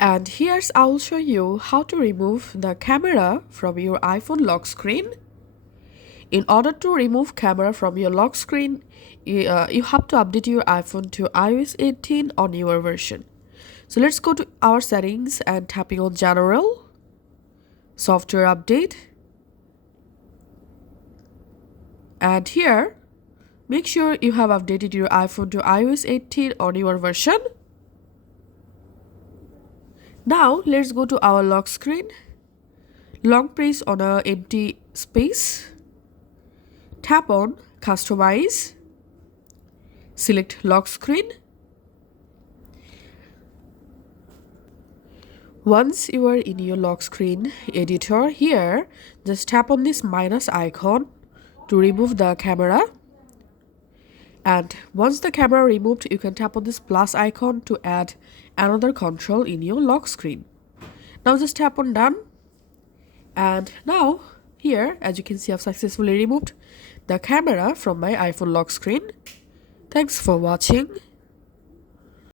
And here's I will show you how to remove the camera from your iPhone lock screen. In order to remove camera from your lock screen, you have to update your iPhone to iOS 18 or newer version. So let's go to our settings and tapping on General, Software Update. And here, make sure you have updated your iPhone to iOS 18 or newer version. Now let's go to our lock screen. Long press on an empty space. Tap on Customize. Select Lock Screen. Once you are in your lock screen editor, here just tap on this minus icon to remove the camera. And once the camera removed, you can tap on this plus icon to add another control in your lock screen. Now just tap on Done. And now here, as you can see, I've successfully removed the camera from my iPhone lock screen. Thanks for watching.